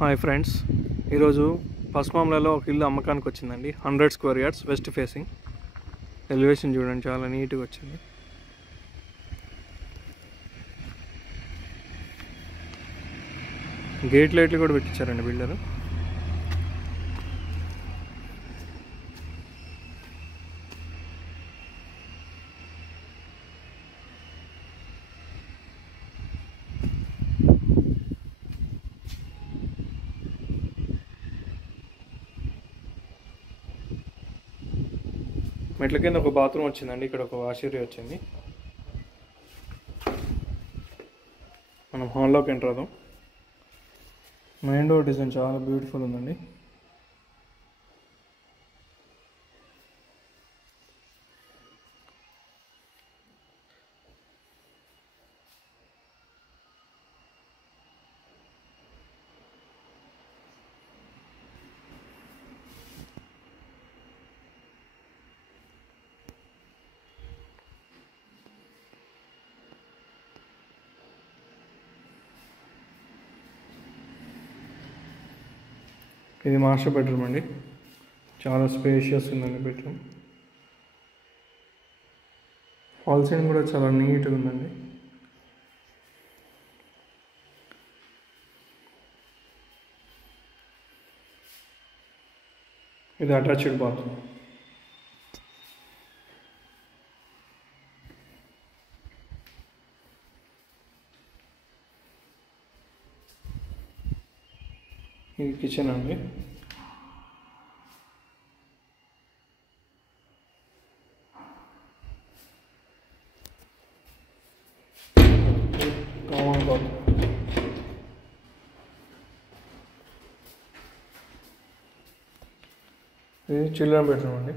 Hi friends, ఈరోజు పసుమామలలో ఒక ఇల్లు అమ్మకానికి వచ్చిందండి. 100 square yards west facing. Elevation చూడండి, చాలా నీట్గా వచ్చింది. గేట్ లైట్లు కూడా పెట్టించారండి బిల్డరు. మెట్ల కింద ఒక బాత్రూమ్ వచ్చిందండి. ఇక్కడ ఒక వాష్ ఏరియా వచ్చింది. మనం హాల్లోకి ఎంటర్ అవుదాం. మెయిన్ డోర్ డిజైన్ చాలా బ్యూటిఫుల్ ఉందండి. ఇది మాస్టర్ బెడ్రూమ్ అండి. చాలా స్పేషియస్ ఉందండి బెడ్రూమ్. హాల్ సైడ్ కూడా చాలా నీట్గా ఉందండి. ఇది అటాచ్డ్ బాత్రూమ్. ఇది కిచెన్ అండి. Common bath. ఇది చిల్డ్రన్ బెడ్రూమ్ అండి.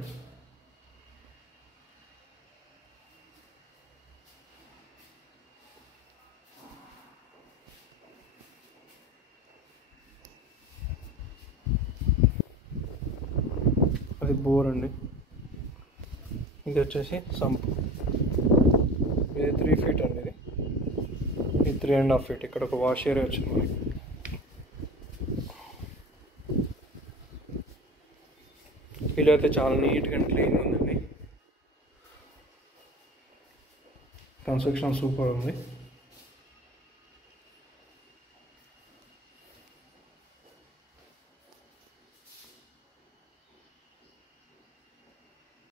అది బోర్ అండి. ఇది వచ్చేసి సంప్. ఇది 3 feet అండి. ఇది 3.5 feet. ఇక్కడ ఒక వాష్ ఏరియా వచ్చింది మనకి. ఇల్లు అయితే చాలా నీట్గా అండ్ క్లీన్గా ఉందండి. కన్స్ట్రక్షన్ సూపర్ ఉంది.